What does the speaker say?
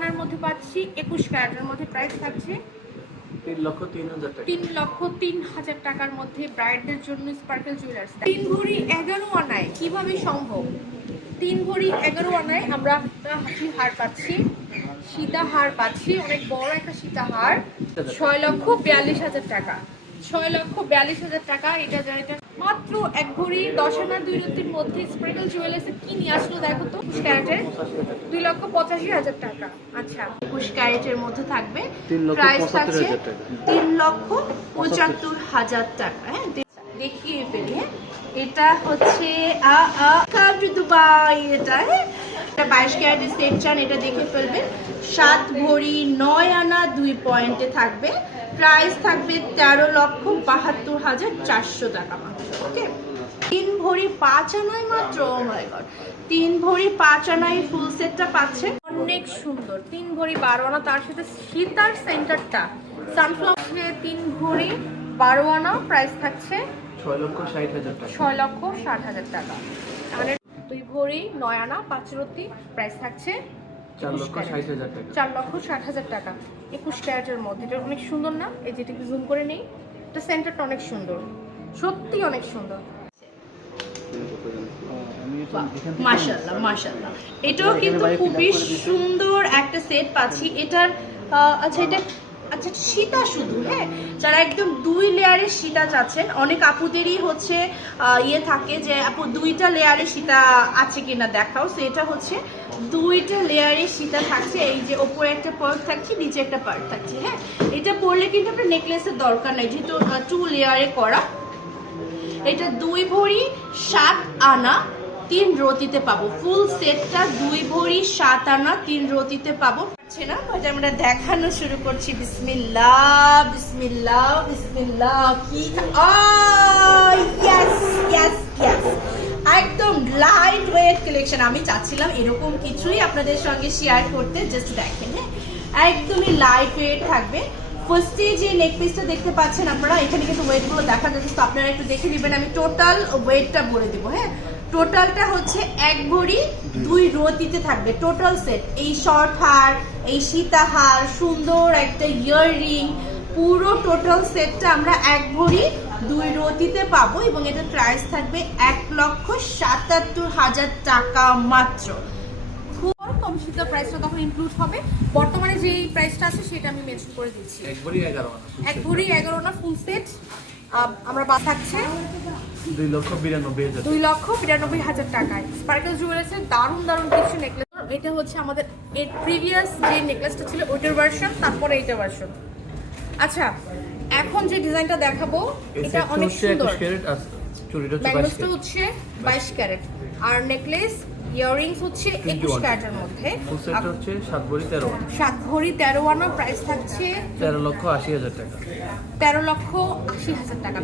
আনার মধ্যে পাচ্ছি একুশ ক্যারেটের মধ্যে প্রাইস থাকছে। তিন লক্ষ তিন হাজার টাকা। তিন লক্ষ তিন হাজার টাকার মধ্যে ব্রাইডদের জন্য স্পার্কেল জুয়েলার্স তিন ভরি এগারো আনায় কীভাবে সম্ভব? তিন ভরি এগারো আনায় আমরা একটা হাতি হার পাচ্ছি। সীতা হার পাচ্ছি অনেক বড় একটা সীতা হার। ছয় লক্ষ বিয়াল্লিশ হাজার টাকা। ছয় লক্ষ বিয়াল্লিশ হাজার টাকা এটা এটা মাত্র এক ভরি দশ আনার দুই রতির মধ্যে স্পার্কেল জুয়েলার্সে কি নিয়ে আসলো দেখো তো? ক্যারেটের হাজার টাকা দুই লক্ষ পঁচাশি হাজার টাকা। আচ্ছা একুশ ক্যারেটের মধ্যে থাকবে প্রাইস থাকছে। তিন লক্ষ পঁচাত্তর হাজার টাকা হ্যাঁ? দেখিয়ে ফেলি হ্যাঁ? এটা হচ্ছে আ আ কাম দুবাই এটা হ্যাঁ? এটা বাইশ ক্যারেটের সেট চান এটা দেখে ফেলবেন সাত ভরি নয় আনা দুই পয়েন্টে থাকবে। প্রাইস থাকবে তেরো লক্ষ বাহাত্তর হাজার চারশো টাকা মাত্র ওকে তিন ভরি পাঁচ আনায় মাত্র ও মাই গড তিন ভরি পাঁচ আনায় ফুল সেটটা পাচ্ছে। অনেক সুন্দর। তিন ভরি বারো আনা তার সাথে সীতার সেন্টারটা সানফ্লাওয়ার তিন ভরি বারো আনা প্রাইস থাকছে ছয় লক্ষ ষাট হাজার টাকা। ছয় লক্ষ ষাট হাজার টাকা। দুই ভরি নয় আনা পাঁচ রতি প্রাইস থাকছে চার লক্ষ ষাট হাজার টাকা। একুশ ক্যারেটের মধ্যে। এটা অনেক সুন্দর না? এই যেটা একটু জুম করে নেই। এটা সেন্টারটা অনেক সুন্দর। সত্যি অনেক সুন্দর। মাশাল্লাহ মাশাল্লাহ এটাও কিন্তু খুবই সুন্দর একটা সেট পাচ্ছি। এটার আহ, আচ্ছা এটা আচ্ছা সীতা শুধু হ্যাঁ? একদম দুই লেয়ারের সীতা চাচ্ছেন। অনেক আপুদেরই হচ্ছে ইয়ে থাকে যে, আপু, দুইটা লেয়ারের সীতা আছে কিনা দেখাও। সো এটা হচ্ছে দুইটা লেয়ারের সীতা থাকছে। এই যে ওপরে একটা পার্ট থাকছে, নিচে একটা পার্ট থাকছে হ্যাঁ? এটা পরলে কিন্তু আপনার নেকলেসের দরকার নেই, যেহেতু টু লেয়ারে করা। এটা দুই ভরি, সাত আনা। তিন রতিতে পাবো। ফুল সেটটা দুই ভরি সাত আনা, তিন রতিতে পাবো। পাচ্ছে না? এটা আমরা দেখানো শুরু করছি। বিসমিল্লাহ বিসমিল্লাহ বিসমিল্লাহ, কি? একদম লাইট ওয়েট কালেকশন আমি চাচ্ছিলাম এরকম কিছুই আপনাদের সঙ্গে শেয়ার করতে। জাস্ট দেখেন হ্যাঁ? একদমই লাইট ওয়েট থাকবে। ফার্স্টে যে নেক পিসটা দেখতে পাচ্ছেন আপনারা। এখানে কিন্তু ওয়েটগুলো দেখা যাচ্ছে। তো আপনারা একটু দেখে নেবেন। আমি টোটাল ওয়েটটা বলে দেবো হ্যাঁ? টোটালটা হচ্ছে এক ভরি দুই। রতিতে থাকবে। টোটাল সেট এই শর্ট হার এই সীতা হার সুন্দর একটা ইয়াররিং পুরো টোটাল সেটটা আমরা এক ভরি দুই রতিতে পাবো এবং এটা প্রাইস থাকবে এক লক্ষ সাতাত্তর হাজার টাকা মাত্র। খুব কম শীতের প্রাইসটা তখন ইনক্লুড হবে। বর্তমানে যে প্রাইসটা আছে সেটা আমি মেনশন করে দিচ্ছি। এক ভরি এগারো না ফুল সেট আমরা বা থাকছে দুই লক্ষ বিরানব্বই হাজার দুই লক্ষ বিরানব্বই হাজার টাকায়। স্পার্কেল জুয়েলার্সের দারুণ দারুণ কিছু নেকলেস এটা হচ্ছে আমাদের এর প্রিভিয়াস যে নেকলেসটা ছিল ওইটার ভার্সন তারপরে এইটা ভার্সন আচ্ছা এখন যে ডিজাইনটা দেখাবো এটা অনেক সুন্দর। চুরিটা হচ্ছে বাইশ হচ্ছে বাইশ ক্যারেট। আর নেকলেস ইয়াররিংস হচ্ছে একুশ 21 ক্যারেটের মধ্যে। ফুল হচ্ছে সাত ভরি তেরো। সাত ভরি তেরো আনা প্রাইস থাকছে তেরো লক্ষ আশি হাজার টাকা। তেরো লক্ষ আশি হাজার টাকা।